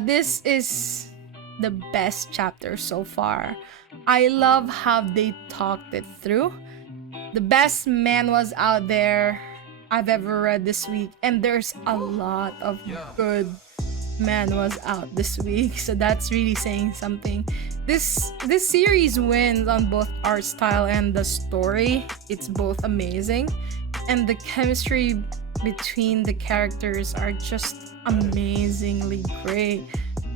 This is the best chapter so far. I love how they talked it through. The best manhwas out there I've ever read this week, and there's a lot of good manhwas out this week, so that's really saying something. This series wins on both art style and the story. It's both amazing, and the chemistry between the characters are just amazingly great.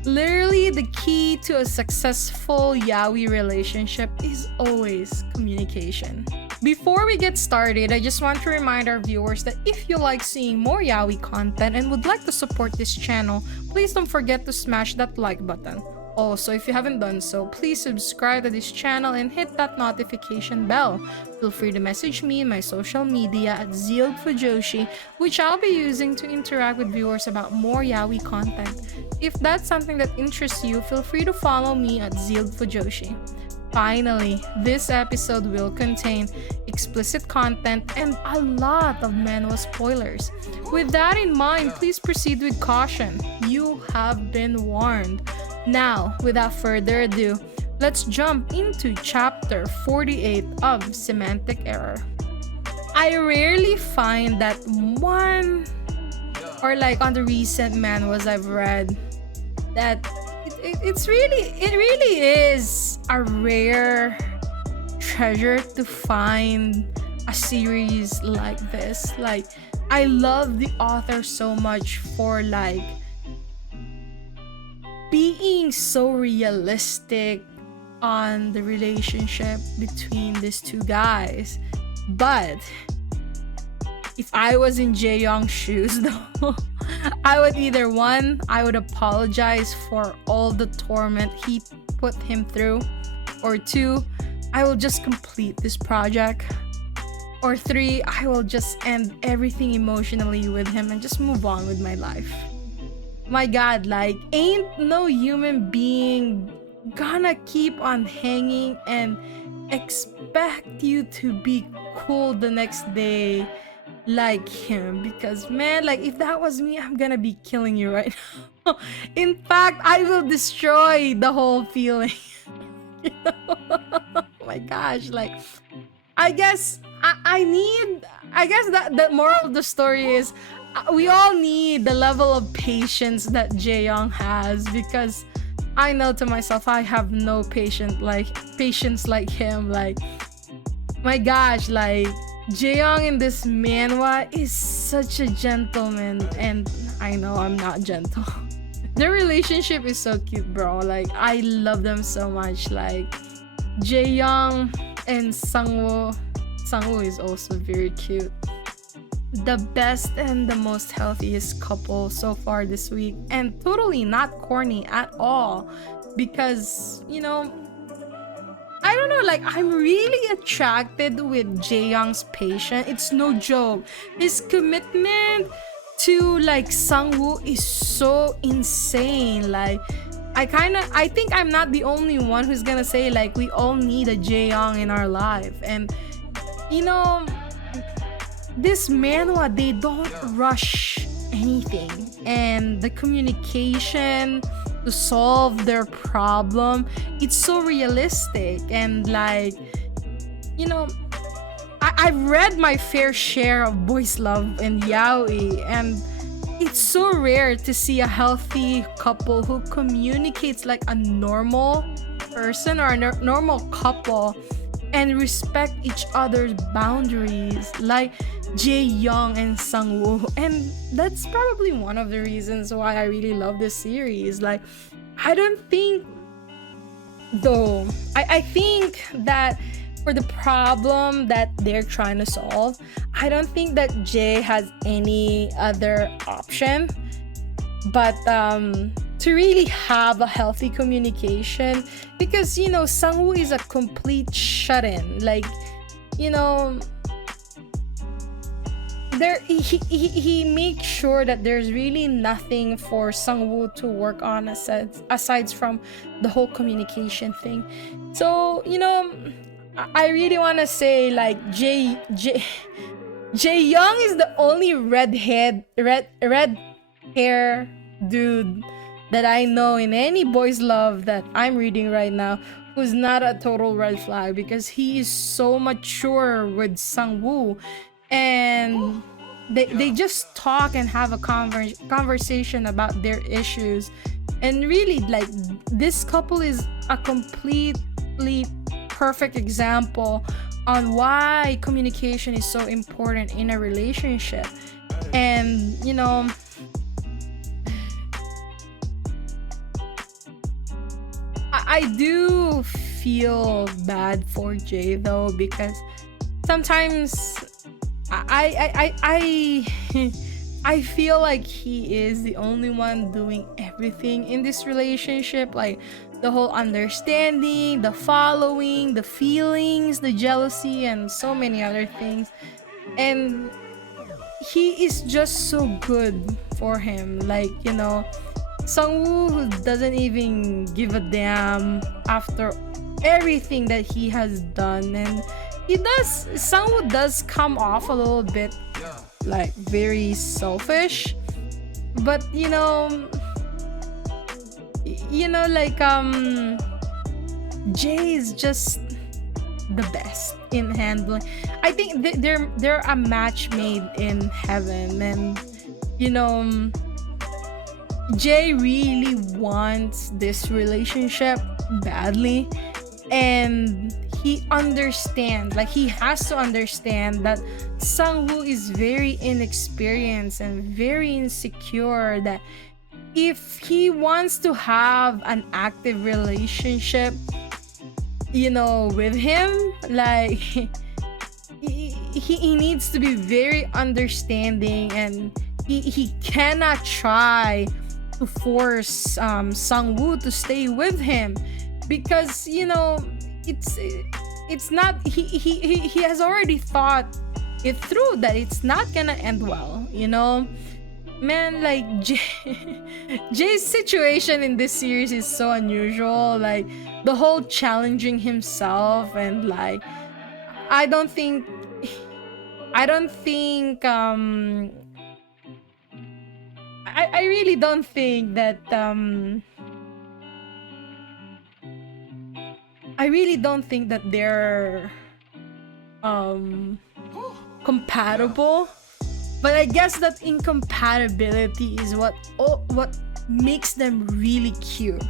Literally, the key to a successful yaoi relationship is always communication. Before we get started, I just want to remind our viewers that if you like seeing more yaoi content and would like to support this channel, please don't forget to smash that like button. Also, if you haven't done so, please subscribe to this channel and hit that notification bell. Feel free to message me in my social media at ZEALED FUJOSHI, which I'll be using to interact with viewers about more yaoi content. If that's something that interests you, feel free to follow me at ZEALED FUJOSHI. Finally, this episode will contain explicit content and a lot of manhwa spoilers. With that in mind, please proceed with caution. You have been warned. Now, without further ado, let's jump into chapter 48 of Semantic Error. I rarely find that one, or like on the recent manhwas I've read, that it really is a rare treasure to find a series like this. Like, I love the author so much for like being so realistic on the relationship between these two guys. But if I was in Jaeyoung's shoes though, I would either one, I would apologize for all the torment he put him through, or two, I will just complete this project, or three, I will just end everything emotionally with him and just move on with my life. My god, like, ain't no human being gonna keep on hanging and expect you to be cool the next day like him, because man, like, if that was me, I'm gonna be killing you right now. In fact, I will destroy the whole feeling. You know? Oh my gosh, like, I guess that the moral of the story is we all need the level of patience that Jaeyoung has, because I know to myself I have no patience like him. Like, my gosh, like, Jaeyoung in this manhwa is such a gentleman, and I know I'm not gentle. Their relationship is so cute, bro. Like, I love them so much. Like, Jaeyoung and Sangwoo is also very cute. The best and the most healthiest couple so far this week, and totally not corny at all, because, you know, I don't know, like, I'm really attracted with Jaeyoung's patience. It's no joke. His commitment to like Sangwoo is so insane. Like, I think I'm not the only one who's gonna say like we all need a Jaeyoung in our life. And you know, this manhwa, they don't rush anything, and the communication to solve their problem, it's so realistic. And like, you know, I've read my fair share of boys love and yaoi, and it's so rare to see a healthy couple who communicates like a normal person or a normal couple and respect each other's boundaries like Jaeyoung and Sangwoo. And that's probably one of the reasons why I really love this series. Like, I don't think though, I think that for the problem that they're trying to solve, I don't think that Jae has any other option but to really have a healthy communication, because, you know, Sangwoo is a complete shut-in. Like, you know, he makes sure that there's really nothing for Sangwoo to work on aside from the whole communication thing. So, you know, I really want to say like Jaeyoung is the only red hair dude that I know in any boy's love that I'm reading right now who's not a total red flag, because he is so mature with Sangwoo, and they just talk and have a conversation about their issues. And really, like, this couple is a completely perfect example on why communication is so important in a relationship. And you know, I do feel bad for Jay though, because sometimes I feel like he is the only one doing everything in this relationship, like the whole understanding, the following, the feelings, the jealousy, and so many other things. And he is just so good for him. Like, you know, Sangwoo, who doesn't even give a damn after everything that he has done. And Sangwoo does come off a little bit like very selfish, but you know, like Jay is just the best in handling. I think they're a match made in heaven. And you know, Jay really wants this relationship badly, and he understands, like he has to understand that Sangwoo is very inexperienced and very insecure, that if he wants to have an active relationship, you know, with him, like he needs to be very understanding, and he cannot try to force Sangwoo to stay with him, because you know, it's not, he has already thought it through that it's not gonna end well, you know. Man, like Jay's situation in this series is so unusual, like the whole challenging himself, and like I don't think I really don't think that I really don't think that they're compatible, but I guess that incompatibility is what makes them really cute,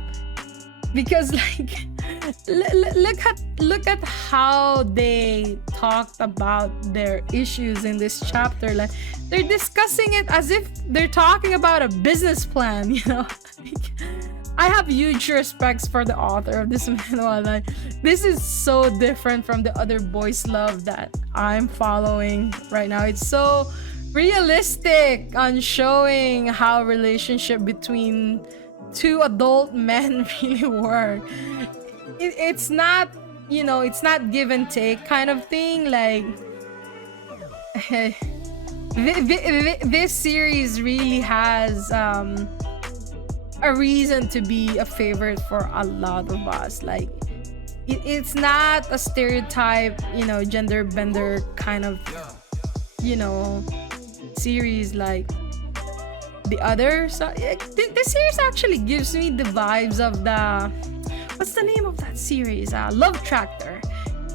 because like look at how they talked about their issues in this chapter. Like they're discussing it as if they're talking about a business plan, you know. I have huge respects for the author of this manhwa. Like, this is so different from the other boys' love that I'm following right now. It's so realistic on showing how relationship between two adult men really work. It's not, you know, it's not give and take kind of thing. Like, this series really has a reason to be a favorite for a lot of us. Like it's not a stereotype, you know, gender bender kind of, you know, series like the others. So, this series actually gives me the vibes of the, what's the name of that series? Love Tractor.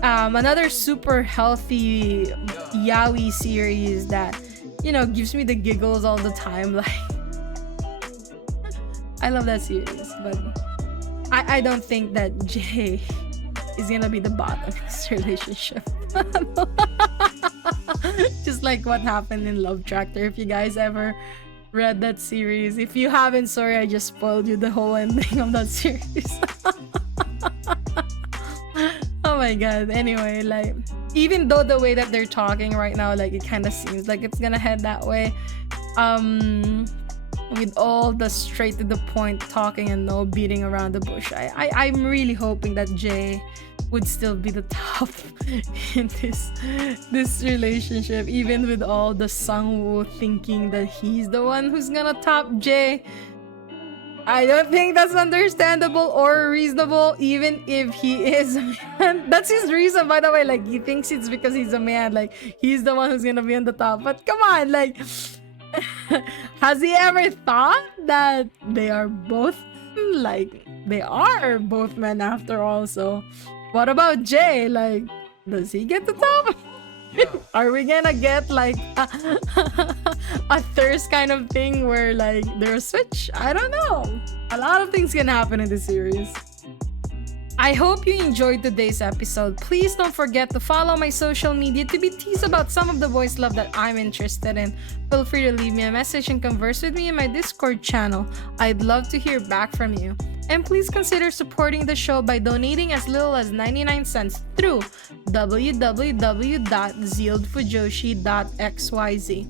Another super healthy yaoi series that, you know, gives me the giggles all the time. Like I love that series, but I don't think that Jay is gonna be the bottom in this relationship. Just like what happened in Love Tractor. If you guys ever read that series, if you haven't, sorry, I just spoiled you the whole ending of that series. Oh my god. Anyway, like even though the way that they're talking right now, like it kind of seems like it's gonna head that way, with all the straight to the point talking and no beating around the bush, I'm really hoping that Jay would still be the top in this relationship, even with all the Sangwoo thinking that he's the one who's gonna top Jay. I don't think that's understandable or reasonable, even if he is a man. That's his reason, by the way. Like, he thinks it's because he's a man. Like, he's the one who's gonna be on the top. But come on, like, Has he ever thought that they are both like they are both men after all? So what about Jay? Like, does he get the top? Are we gonna get like a thirst kind of thing where like there's a switch? I don't know. A lot of things can happen in this series. I hope you enjoyed today's episode. Please don't forget to follow my social media to be teased about some of the voice love that I'm interested in. Feel free to leave me a message and converse with me in my Discord channel. I'd love to hear back from you. And please consider supporting the show by donating as little as 99 cents through www.zealedfujoshi.xyz.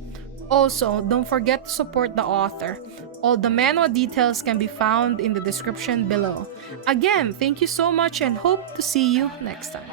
Also, don't forget to support the author. All the manhwa details can be found in the description below. Again, thank you so much and hope to see you next time.